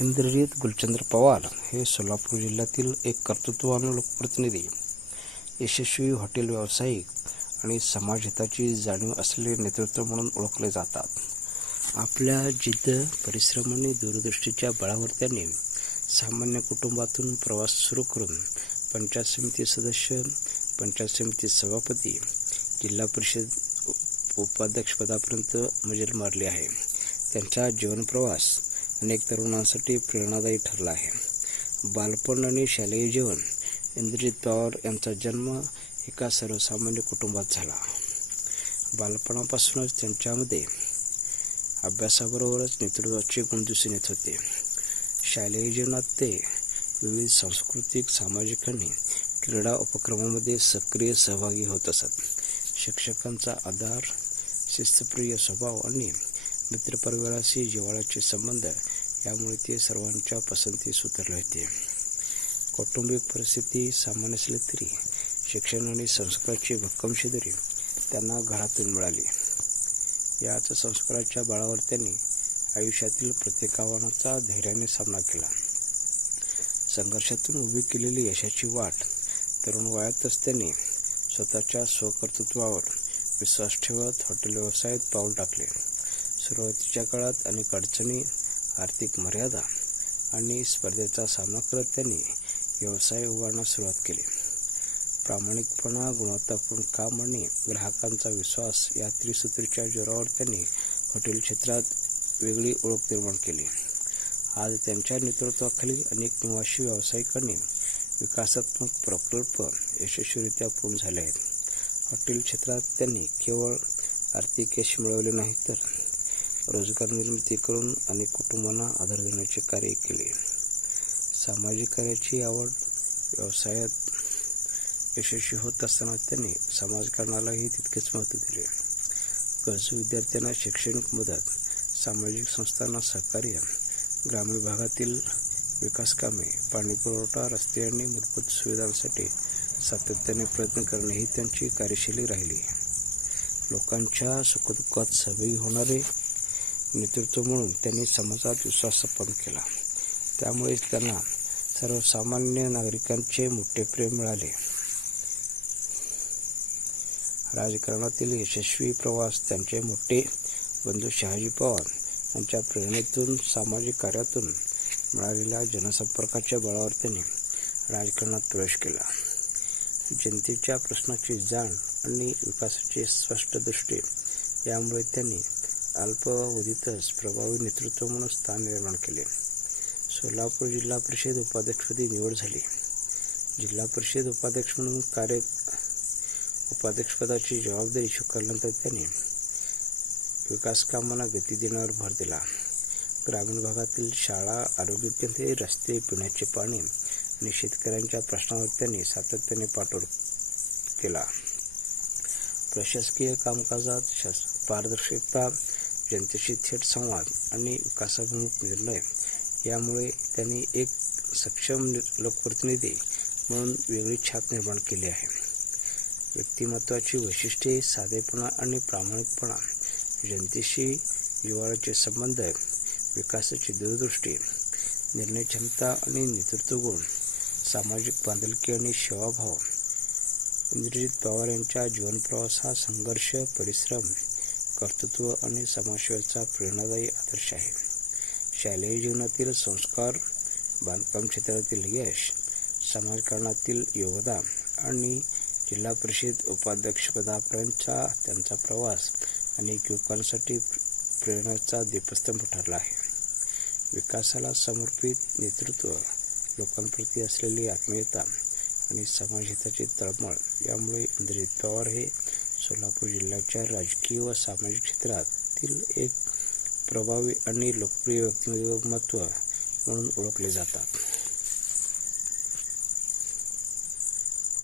इंद्रजित गुलचंद्र पवार हे सोलापूर जिल्ह्यातील एक कर्तृत्ववान लोकप्रतिनिधी, यशस्वी हॉटेल व्यावसायिक आणि समाजहिताची जाणीव असलेले नेतृत्व म्हणून ओळखले जातात. आपल्या जिद्द, परिश्रम आणि दूरदृष्टीच्या बळावर त्यांनी सामान्य कुटुंबातून प्रवास सुरू करून पंचायत समिती सदस्य, पंचायत समिती सभापती, जिल्हा परिषद उपाध्यक्षपदापर्यंत मजल मारली आहे. त्यांचा जीवनप्रवास अनेक तरुणांसाठी प्रेरणादायी ठरला आहे. बालपण आणि शालेय जीवन. इंद्रजित पवार यांचा जन्म एका सर्वसामान्य कुटुंबात झाला. बालपणापासूनच त्यांच्यामध्ये अभ्यासाबरोबरच नेतृत्वाचे गुण दिसून येत होते. शालेय जीवनात ते विविध सांस्कृतिक, सामाजिक आणि क्रीडा उपक्रमांमध्ये सक्रिय सहभागी होत असत. शिक्षकांचा आदर, शिस्तप्रिय स्वभाव आणि मित्रपरिवाराशी जिव्हाळ्याचे संबंध यामुळे ते सर्वांच्या पसंतीस उतरले होते. कौटुंबिक परिस्थिती सामान्य असली तरी शिक्षण आणि संस्काराची भक्कम शिदोरी त्यांना घरातून मिळाली. याच संस्काराच्या बळावर त्यांनी आयुष्यातील प्रत्येक आव्हानाचा धैर्याने सामना केला. संघर्षातून उभी केलेली यशाची वाट. तरुण वयातच त्यांनी स्वतःच्या स्वकर्तृत्वावर विश्वास ठेवत हॉटेल व्यवसायात पाऊल टाकले. सुरुवातीच्या काळात अनेक अडचणी, आर्थिक मर्यादा आणि स्पर्धेचा सामना करत त्यांनी व्यवसाय उभारण्यास सुरुवात केली. प्रामाणिकपणा, गुणवत्तापूर्ण काम आणि ग्राहकांचा विश्वास या त्रिसूत्रीच्या जोरावर त्यांनी हॉटेल क्षेत्रात वेगळी ओळख निर्माण केली. आज त्यांच्या नेतृत्वाखाली अनेक निवासी व्यावसायिकांनी विकासात्मक प्रकल्प यशस्वीरित्या पूर्ण झाले आहेत. हॉटेल क्षेत्रात त्यांनी केवळ आर्थिक यश मिळवले नाही तर रोजगार निर्मिती करून अनेक कुटुंबांना आधार देण्याचे कार्य केले. सामाजिक कार्याची आवड. व्यवसायात यशस्वी होत असताना त्यांनी समाजकारणालाही तितकेच महत्त्व दिले. गरजू विद्यार्थ्यांना शैक्षणिक मदत, सामाजिक संस्थांना सहकार्य, ग्रामीण भागातील विकासकामे, पाणीपुरवठा, रस्ते आणि मूलभूत सुविधांसाठी सातत्याने प्रयत्न करणे ही त्यांची कार्यशैली राहिली. लोकांच्या सुखदुःखात सहभागी होणारे नेतृत्व म्हणून त्यांनी समाजात विश्वास स्थापन केला. त्यामुळेच त्यांना सर्वसामान्य नागरिकांचे मोठे प्रेम मिळाले. राजकारणातील यशस्वी प्रवास. त्यांचे मोठे बंधू शहाजी पवार यांच्या प्रेरणेतून, सामाजिक कार्यातून मिळालेल्या जनसंपर्काच्या बळावर त्यांनी राजकारणात प्रवेश केला. जनतेच्या प्रश्नाची जाण आणि विकासाची स्पष्ट दृष्टी यामुळे त्यांनी अल्पावधीतच प्रभावी नेतृत्व म्हणून स्थान निर्माण केले. सोलापूर जिल्हा परिषद उपाध्यक्षपदी निवड झाली. जिल्हा परिषद उपाध्यक्ष म्हणून उपाध्यक्षपदाची जबाबदारी स्वीकारल्यानंतर त्यांनी विकास कामांना गती देण्यावर भर दिला. ग्रामीण भागातील शाळा, आरोग्य केंद्रे, रस्ते, पिण्याचे पाणी आणि शेतकऱ्यांच्या प्रश्नावर त्यांनी सातत्याने पाठपुरावा केला. प्रशासकीय कामकाजात पारदर्शकता, जनतेशी थेट संवाद आणि विकासाभिमुख निर्णय यामुळे त्यांनी एक सक्षम लोकप्रतिनिधी म्हणून वेगळी छाप निर्माण केली आहे. व्यक्तिमत्वाची वैशिष्ट्ये. साधेपणा आणि प्रामाणिकपणा, जनतेशी जिव्हाळ्याचे संबंध, विकासाची दूरदृष्टी, निर्णय क्षमता आणि नेतृत्व गुण, सामाजिक बांधिलकी आणि सेवाभाव. इंद्रजित पवार यांच्या जीवनप्रवास हा संघर्ष, परिश्रम, कर्तृत्व आणि समाजसेवेचा प्रेरणादायी आदर्श आहे. शालेय जीवनातील संस्कार, बांधकाम क्षेत्रातील यश, समाजकारणातील योगदान आणि जिल्हा परिषद उपाध्यक्षपदापर्यंतचा त्यांचा प्रवास अनेक युवकांसाठी प्रेरणेचा दीपस्तंभ ठरला आहे. विकासाला समर्पित नेतृत्व, लोकांप्रती असलेली आत्मीयता आणि समाजहिताची तळमळ यामुळे इंद्रजित पवार हे सोलापूर जिल्ह्याच्या राजकीय व सामाजिक क्षेत्रातील एक प्रभावी आणि लोकप्रिय व्यक्तिमत्व म्हणून ओळखले जातात.